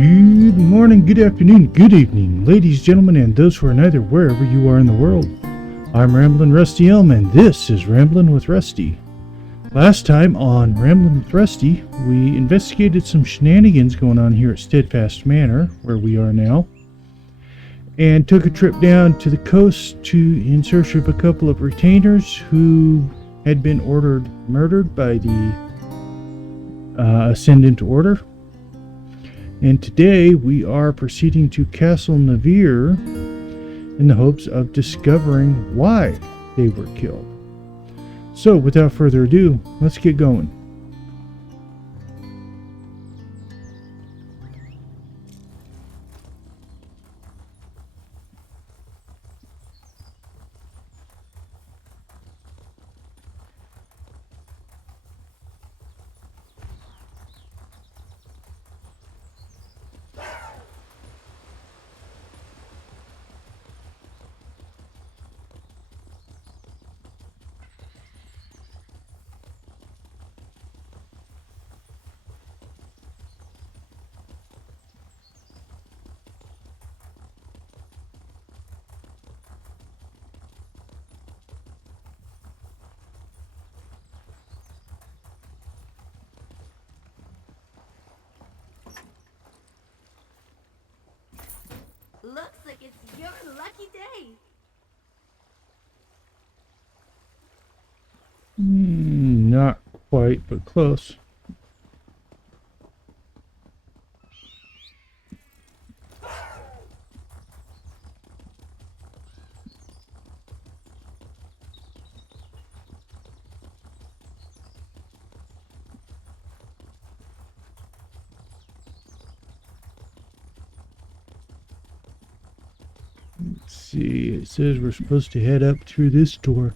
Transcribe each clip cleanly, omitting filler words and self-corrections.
Good morning, good afternoon, good evening, ladies, gentlemen, and those who are neither, wherever you are in the world. I'm Ramblin' Rusty Elm, and this is Ramblin' with Rusty. Last time on Ramblin' with Rusty, we investigated some shenanigans going on here at Steadfast Manor, where we are now, and took a trip down to the coast in search of a couple of retainers who had been murdered by the Ascendant Order. And today we are proceeding to Castle Navire in the hopes of discovering why they were killed. So without further ado, let's get going. Looks like it's your lucky day. Not quite, but close. Let's see, it says we're supposed to head up through this door.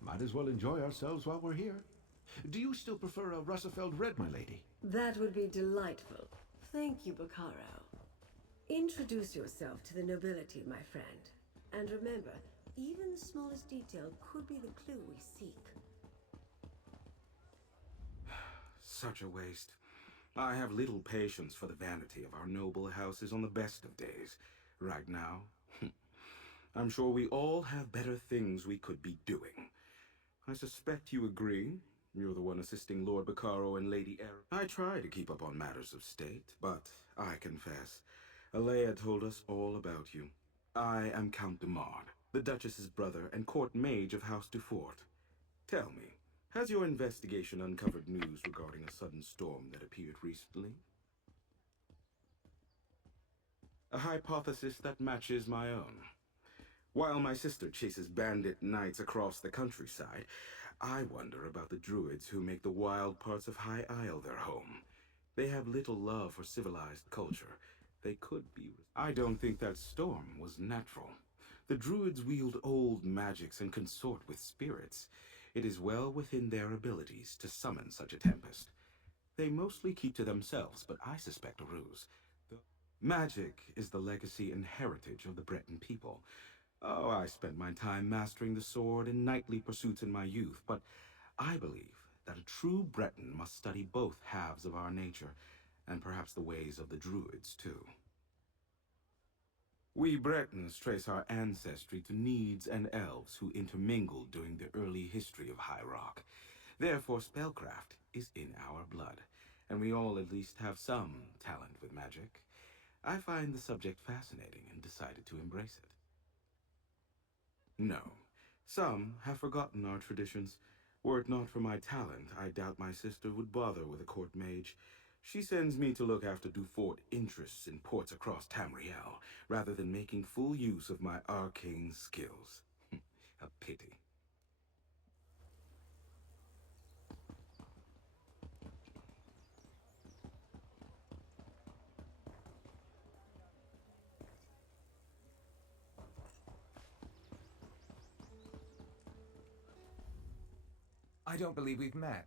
Might as well enjoy ourselves while we're here. Do you still prefer a Russafeld red, my lady? That would be delightful. Thank you, Bacarro. Introduce yourself to the nobility, my friend. And remember, even the smallest detail could be the clue we seek. Such a waste. I have little patience for the vanity of our noble houses on the best of days. Right now, I'm sure we all have better things we could be doing. I suspect you agree. You're the one assisting Lord Bacarro and Lady Era. I try to keep up on matters of state, but I confess, Alea told us all about you. I am Count de Mard, the Duchess's brother and court mage of House Dufort. Tell me, has your investigation uncovered news regarding a sudden storm that appeared recently? A hypothesis that matches my own. While my sister chases bandit knights across the countryside, I wonder about the druids who make the wild parts of High Isle their home. They have little love for civilized culture. They could be... I don't think that storm was natural. The druids wield old magics and consort with spirits. It is well within their abilities to summon such a tempest. They mostly keep to themselves, but I suspect a ruse. Magic is the legacy and heritage of the Breton people. Oh, I spent my time mastering the sword in knightly pursuits in my youth, but I believe that a true Breton must study both halves of our nature, and perhaps the ways of the druids, too. We Bretons trace our ancestry to Needs and elves who intermingled during the early history of High Rock. Therefore, spellcraft is in our blood, and we all at least have some talent with magic. I find the subject fascinating and decided to embrace it. No. Some have forgotten our traditions. Were it not for my talent, I doubt my sister would bother with a court mage. She sends me to look after Dufort interests in ports across Tamriel, rather than making full use of my arcane skills. A pity. I don't believe we've met.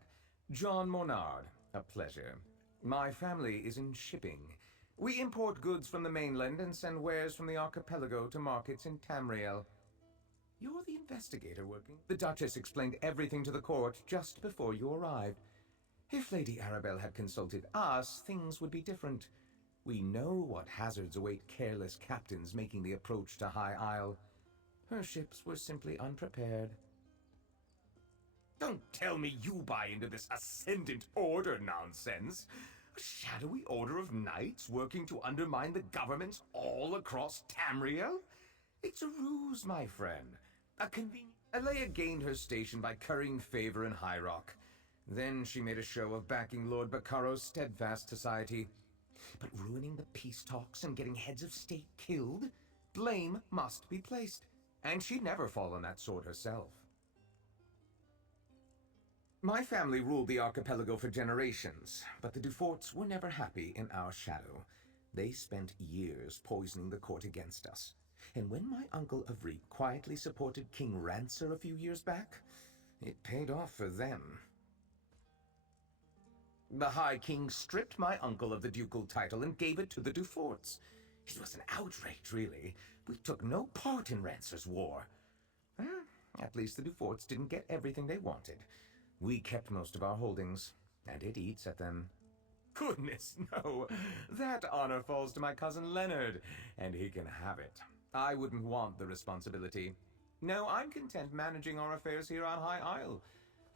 John Monard, a pleasure. My family is in shipping. We import goods from the mainland and send wares from the archipelago to markets in Tamriel. You're the investigator working. The Duchess explained everything to the court just before you arrived. If Lady Arabelle had consulted us, things would be different. We know what hazards await careless captains making the approach to High Isle. Her ships were simply unprepared. Don't tell me you buy into this Ascendant Order nonsense. A shadowy order of knights working to undermine the governments all across Tamriel? It's a ruse, my friend. A convenient... Alea gained her station by currying favor in High Rock. Then she made a show of backing Lord Bacarro's Steadfast Society. But ruining the peace talks and getting heads of state killed? Blame must be placed. And she'd never fall on that sword herself. My family ruled the archipelago for generations, but the Duforts were never happy in our shadow. They spent years poisoning the court against us. And when my uncle Avric quietly supported King Rancer a few years back, it paid off for them. The High King stripped my uncle of the ducal title and gave it to the Duforts. It was an outrage, really. We took no part in Rancer's war. At least the Duforts didn't get everything they wanted. We kept most of our holdings, and it eats at them. Goodness, no. That honor falls to my cousin Leonard, and he can have it. I wouldn't want the responsibility. No, I'm content managing our affairs here on High Isle.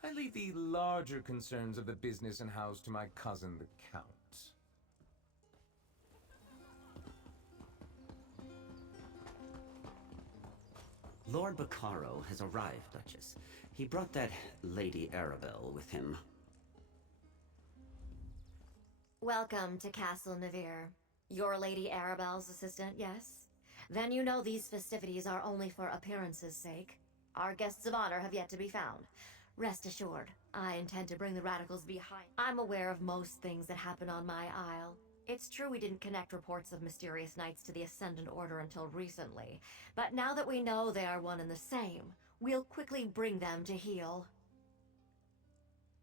I leave the larger concerns of the business and house to my cousin, the Count. Lord Bacarro has arrived, Duchess. He brought that Lady Arabelle with him. Welcome to Castle Navire. You're Lady Arabelle's assistant, yes? Then you know these festivities are only for appearances' sake. Our guests of honor have yet to be found. Rest assured, I intend to bring the radicals behind. I'm aware of most things that happen on my isle. It's true we didn't connect reports of mysterious knights to the Ascendant Order until recently, but now that we know they are one and the same, we'll quickly bring them to heel.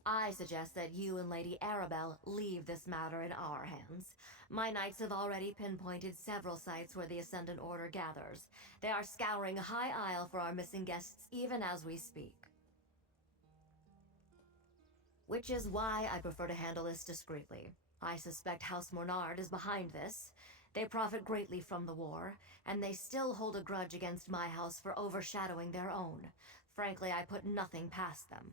I suggest that you and Lady Arabelle leave this matter in our hands. My knights have already pinpointed several sites where the Ascendant Order gathers. They are scouring High Isle for our missing guests even as we speak. Which is why I prefer to handle this discreetly. I suspect House Monard is behind this. They profit greatly from the war, and they still hold a grudge against my house for overshadowing their own. Frankly, I put nothing past them.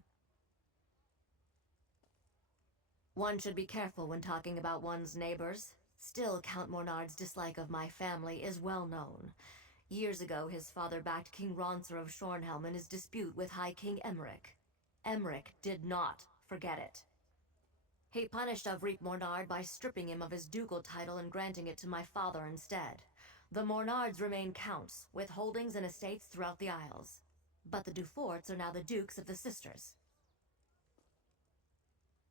One should be careful when talking about one's neighbors. Still, Count Monard's dislike of my family is well known. Years ago, his father backed King Rancer of Shornhelm in his dispute with High King Emmerich. Emmerich did not forget it. He punished Avric Monard by stripping him of his ducal title and granting it to my father instead. The Monards remain counts, with holdings and estates throughout the Isles. But the Duforts are now the Dukes of the Sisters.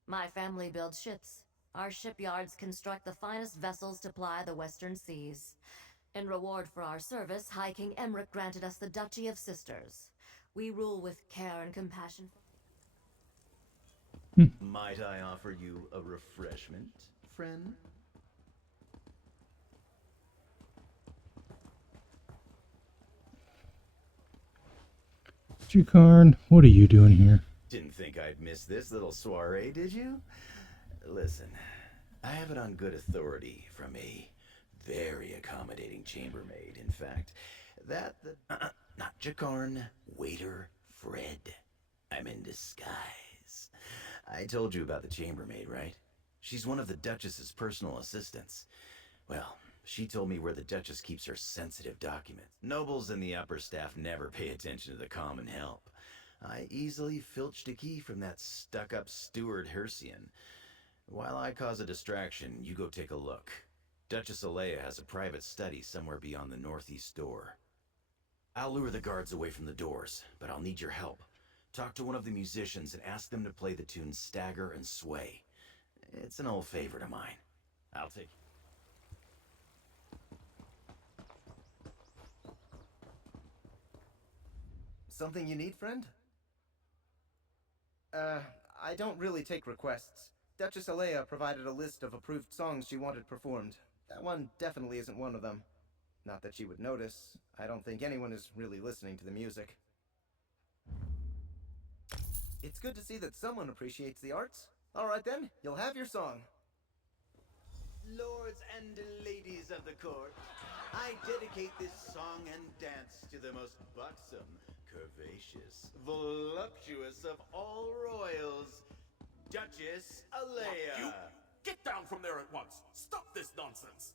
My family builds ships. Our shipyards construct the finest vessels to ply the western seas. In reward for our service, High King Emmerich granted us the Duchy of Sisters. We rule with care and compassion. Might I offer you a refreshment, friend? Jukarn, what are you doing here? Didn't think I'd miss this little soiree, did you? Listen, I have it on good authority from a very accommodating chambermaid. In fact, not Jukarn, waiter Fred. I'm in disguise. I told you about the chambermaid, right? She's one of the Duchess's personal assistants. Well, she told me where the Duchess keeps her sensitive documents. Nobles and the upper staff never pay attention to the common help. I easily filched a key from that stuck-up steward Hercian. While I cause a distraction, you go take a look. Duchess Alea has a private study somewhere beyond the northeast door. I'll lure the guards away from the doors, but I'll need your help. Talk to one of the musicians and ask them to play the tunes Stagger and Sway. It's an old favorite of mine. I'll take... Something you need, friend? I don't really take requests. Duchess Alea provided a list of approved songs she wanted performed. That one definitely isn't one of them. Not that she would notice. I don't think anyone is really listening to the music. It's good to see that someone appreciates the arts. Alright then, you'll have your song. Lords and ladies of the court, I dedicate this song and dance to the most buxom, curvaceous, voluptuous of all royals, Duchess Alea. You get down from there at once. Stop this nonsense.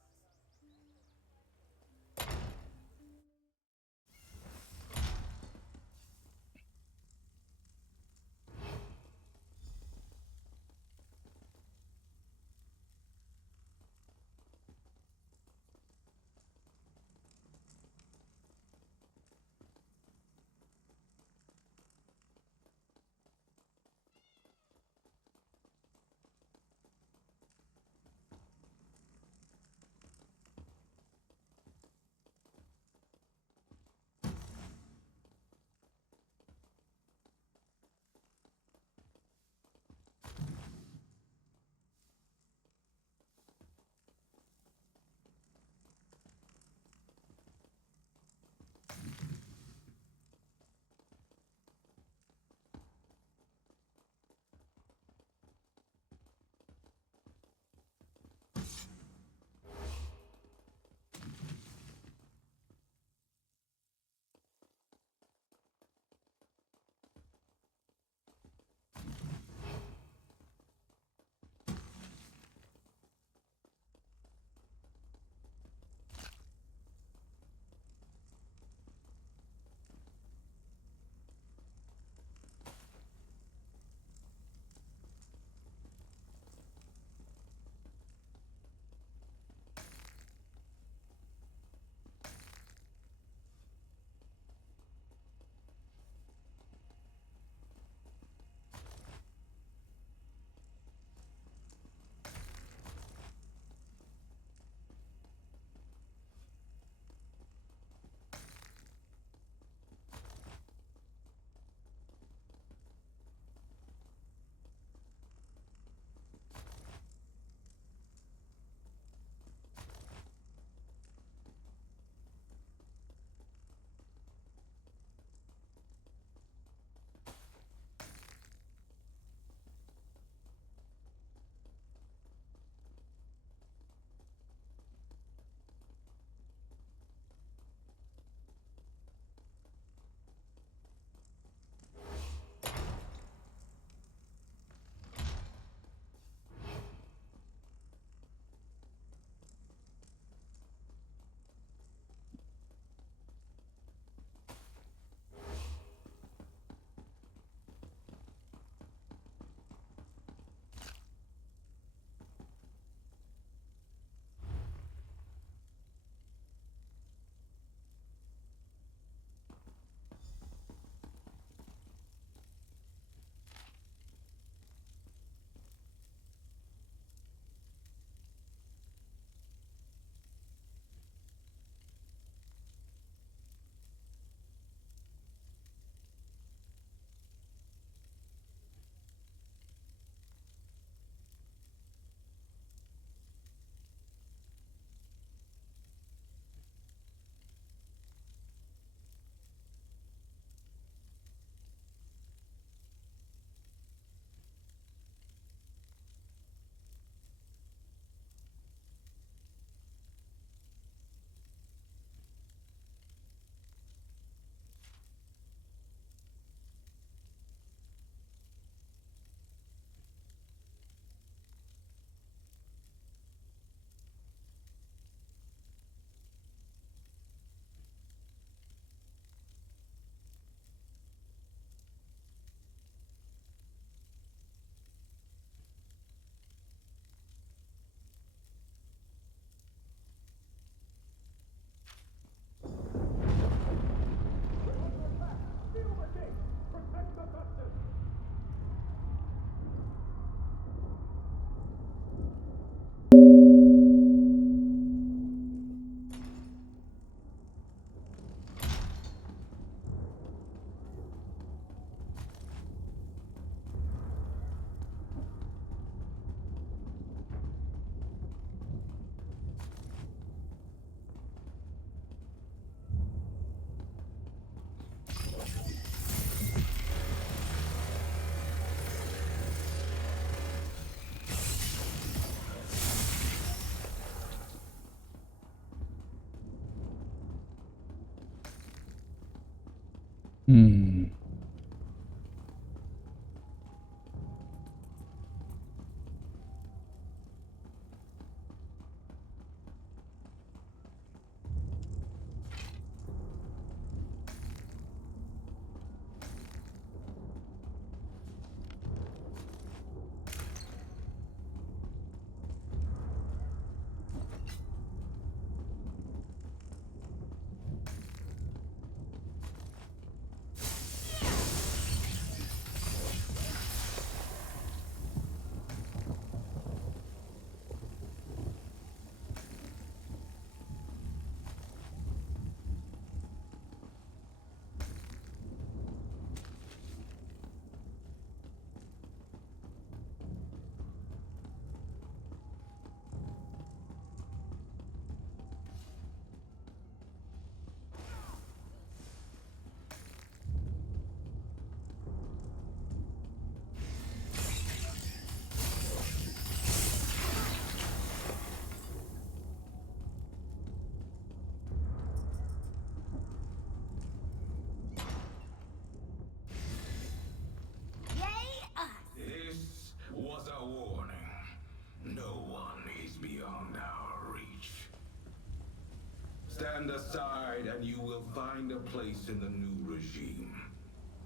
Stand aside and you will find a place in the new regime.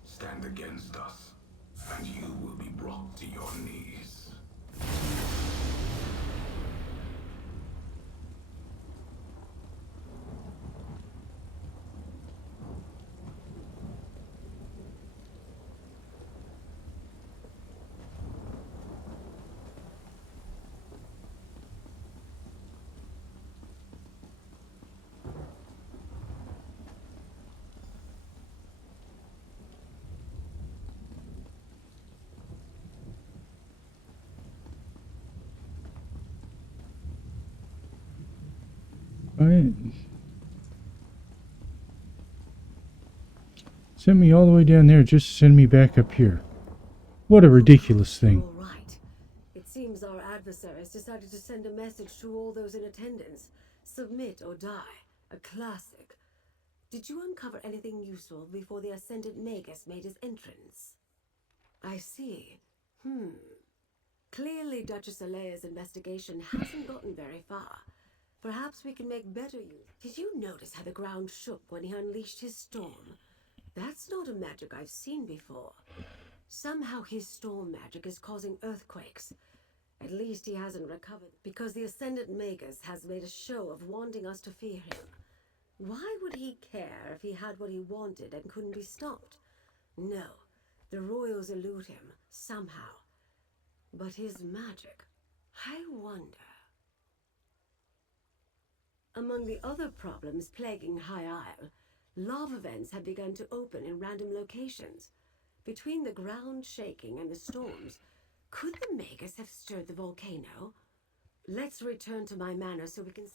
Stand against us, and you will be brought to your knees. Alright. Sent me all the way down there just to send me back up here. What a ridiculous thing. All right. It seems our adversaries decided to send a message to all those in attendance. Submit or die. A classic. Did you uncover anything useful before the Ascendant Magus made his entrance? I see. Clearly Duchess Alea's investigation hasn't gotten very far. Perhaps we can make better use. Did you notice how the ground shook when he unleashed his storm? That's not a magic I've seen before. Somehow his storm magic is causing earthquakes. At least he hasn't recovered, because the Ascendant Magus has made a show of wanting us to fear him. Why would he care if he had what he wanted and couldn't be stopped? No, the royals elude him, somehow. But his magic, I wonder. Among the other problems plaguing High Isle, lava vents have begun to open in random locations. Between the ground shaking and the storms, could the Magus have stirred the volcano? Let's return to my manor so we can...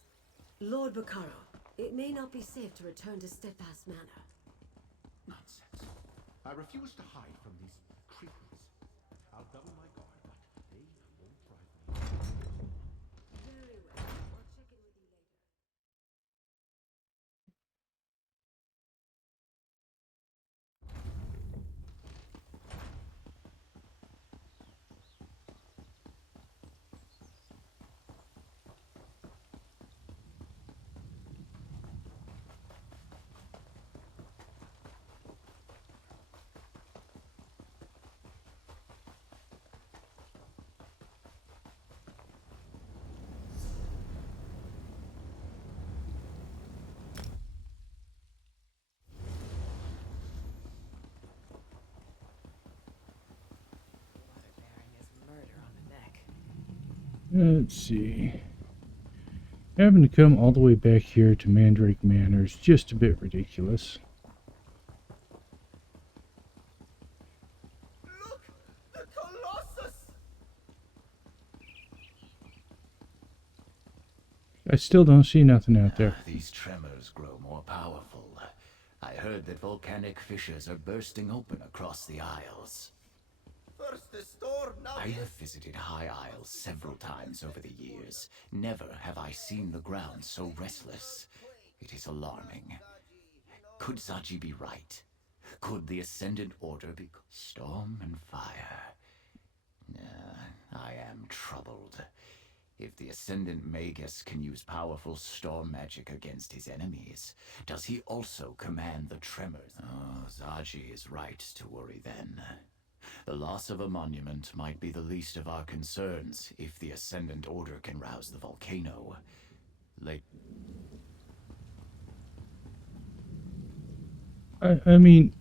Lord Bacarro, it may not be safe to return to Steadfast Manor. Nonsense. I refuse to hide from these creatures. I'll double my guard, but they won't drive me. Very well. I'll check in with you later. Let's see. Having to come all the way back here to Mandrake Manor is just a bit ridiculous. Look! The Colossus! I still don't see nothing out there. These tremors grow more powerful. I heard that volcanic fissures are bursting open across the Isles. First the storm, now I have visited High Isle several times over the years. Never have I seen the ground so restless. It is alarming. Could Zaji be right? Could the Ascendant Order be... Storm and fire. I am troubled. If the Ascendant Magus can use powerful storm magic against his enemies, does he also command the tremors? Oh, Zaji is right to worry then. The loss of a monument might be the least of our concerns if the Ascendant Order can rouse the volcano. I mean,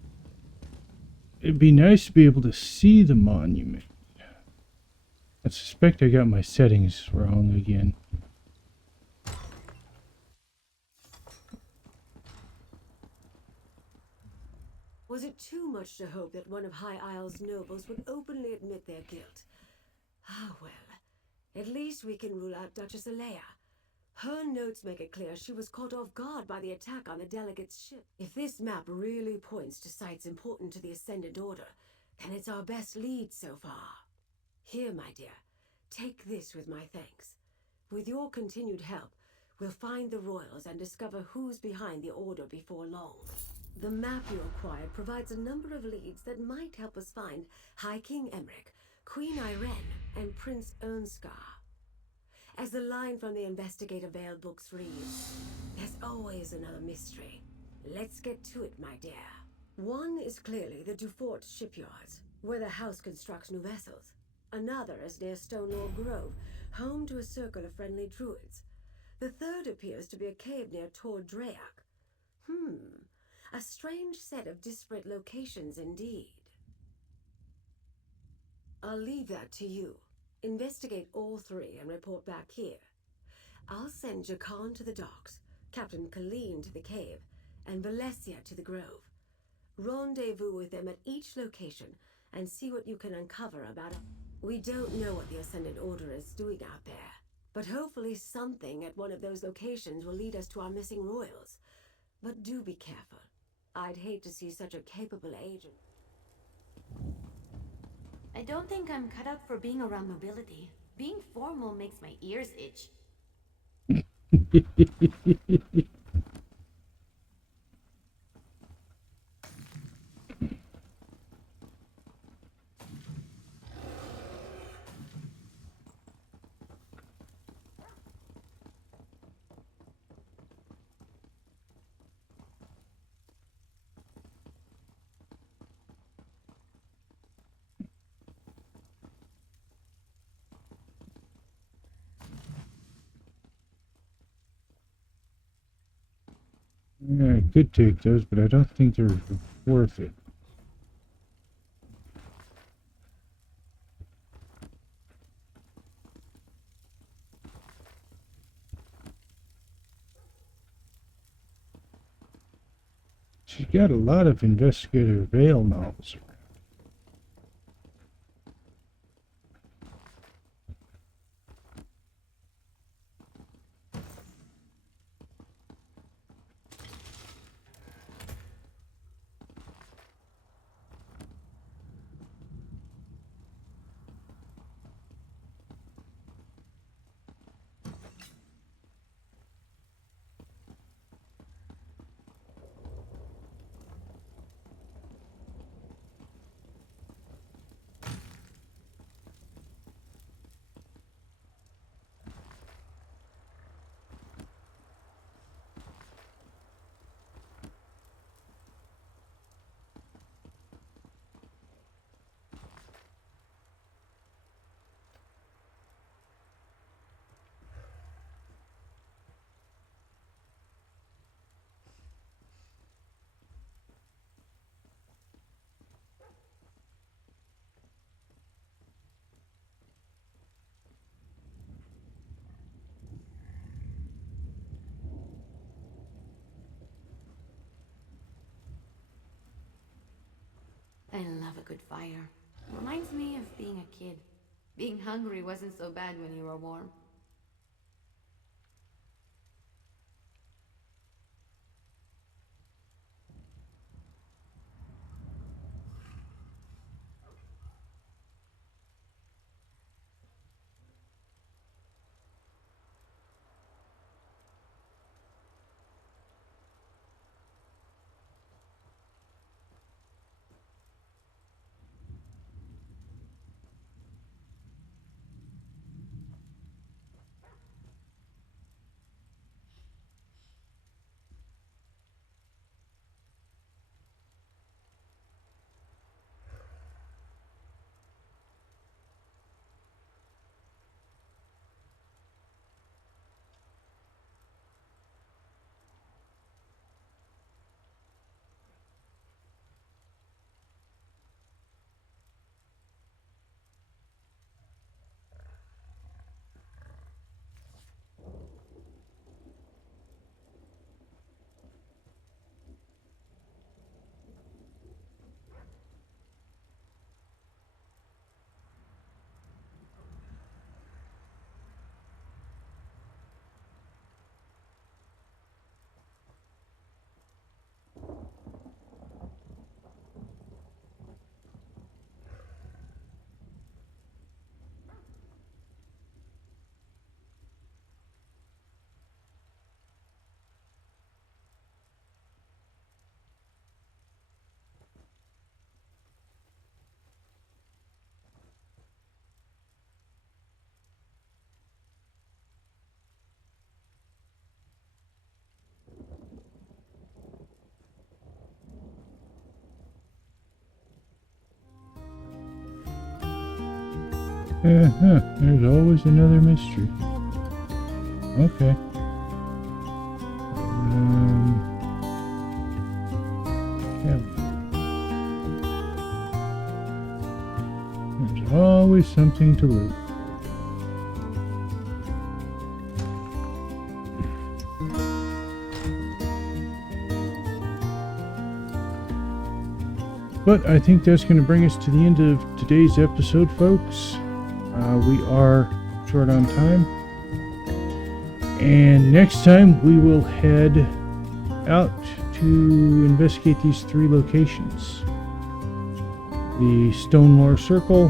it'd be nice to be able to see the monument. I suspect I got my settings wrong again. Was it too much to hope that one of High Isle's nobles would openly admit their guilt? Ah, well, at least we can rule out Duchess Alea. Her notes make it clear she was caught off guard by the attack on the delegate's ship. If this map really points to sites important to the Ascendant Order, then it's our best lead so far. Here, my dear, take this with my thanks. With your continued help, we'll find the royals and discover who's behind the Order before long. The map you acquired provides a number of leads that might help us find High King Emmerich, Queen Irene, and Prince Ernskar. As the line from the Investigator Vale books reads, there's always another mystery. Let's get to it, my dear. One is clearly the Dufort shipyards, where the house constructs new vessels. Another is near Stonelaw Grove, home to a circle of friendly druids. The third appears to be a cave near Tor Drayak. A strange set of disparate locations indeed. I'll leave that to you. Investigate all three and report back here. I'll send Jakan to the docks, Captain Colleen to the cave, and Valesia to the grove. Rendezvous with them at each location and see what you can uncover about it. We don't know what the Ascendant Order is doing out there, but hopefully something at one of those locations will lead us to our missing royals. But do be careful. I'd hate to see such a capable agent. I don't think I'm cut out for being around nobility. Being formal makes my ears itch. Yeah, I could take those, but I don't think they're worth it. She's got a lot of Investigator Vale novels. I love a good fire. Reminds me of being a kid. Being hungry wasn't so bad when you were warm. There's always another mystery. Okay. Yeah. There's always something to loot. But I think that's going to bring us to the end of today's episode, folks. We are short on time. And next time we will head out to investigate these 3 locations. The Stone Lore Circle,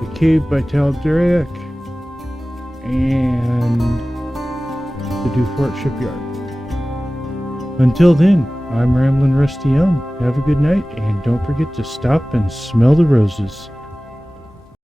the Cave by Tal'Dorei, and the Dufort Shipyard. Until then, I'm Ramblin' Rusty Elm. Have a good night, and don't forget to stop and smell the roses.